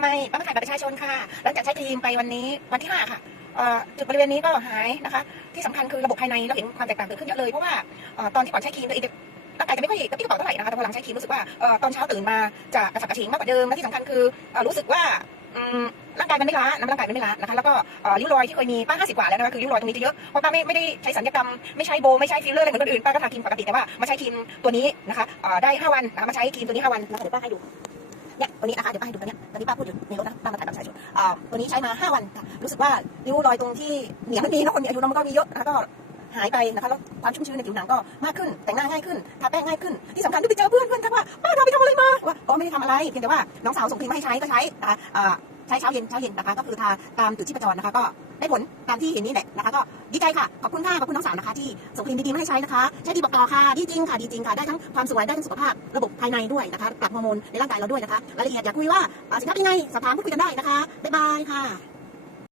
ำไมป้ามาถ่ายบัตรประชาชนค่ะ หลังจากใช้ครีมไปวันนี้วันที่ห้าค่ะจุดบริเวณนี้ก็หายนะคะ ที่สำคัญคือระบบภายในเราเห็นความแตกต่างเกิดขึ้นเยอะเลยเพราะว่าตอนที่ก่อนใช้ครีมตัวเองจะร่างกายจะไม่ค่อยกระปี้กระเป๋าเท่าไหร่นะคะแต่พอหลังใช้ครีมรู้สึกว่าตอนเช้าตื่นมาจะกระฉับกระเฉงมากกว่าเดิมและที่สำคัญคือรู้สึกว่าร่างกายมันไม่ล้านะร่างกายมันไม่ล้านะคะแล้วก็ริ้วรอยที่เคยมีป้าห้าสิบกว่าแล้วนะคะคือริ้วรอยตรงนี้จะเยอะเพราะป้าไม่ไม่ได้ใช้สัญญกรรมไม่ใช้โบไม่ใช้ฟิลเลอร์อะไรเหมือนคนอื่นป้าก็ทาครีมปกติแต่ว่ามาใช้ครีมตัวนี้นะคะได้ห้าวันนะคะมาใช้ครีมตัวนี้ห้าวันนะคะเดี๋ยวป้าให้ดู เนี่ยตัวนี้นะคะเดี๋ยวป้าให้ดูตัวเนี้ยตอนนี้ป้าพูดอยู่ในรถนะป้ามาถ่ายแบบสายชุดตัวนี้ใช้มา 5 วันค่ะรู้สึกว่าริ้วรอยตรงที่เหนียมันมีเนอะคนมีอายุเนองมันก็มีเยอะนะคะก็หายไปนะคะแล้วความชุ่มชื้นในผิวหนังก็มากขึ้น แต่งหน้าง่ายขึ้นทาแป้งง่ายขึ้น ที่สำคัญที่ไปเจอเพื่อนเพื่อนทักว่าป้าเธอไปทำอะไรมาว่าก็ไม่ได้ทำอะไรเพียงแต่ว่าน้องสาวส่งครีมมาให้ใช้ก็ใช้นะคะอ่า ใช้เช้าเย็นเช้าเย็นนะคะก็คือทาตามจุดที่ประจรนะคะก็ได้ผลตามที่เห็นนี้แหละนะคะก็ดีใจค่ะขอบคุณค่ะขอบคุณน้องสาวนะคะที่ส่งครีมดีๆมาให้ใช้นะคะใช้ดีบอกต่อค่ะดีจริงค่ะดีจริงค่ะได้ทั้งความสวยได้ทั้งสุขภาพระบบภายในด้วยนะคะปรับฮอร์โมนในร่างกายเราด้วยนะคะรายละเอียดอยากคุยว่าสินค้าเป็นยังไงสอบถามพูดคุยกันได้นะคะบ๊ายบายค่ะ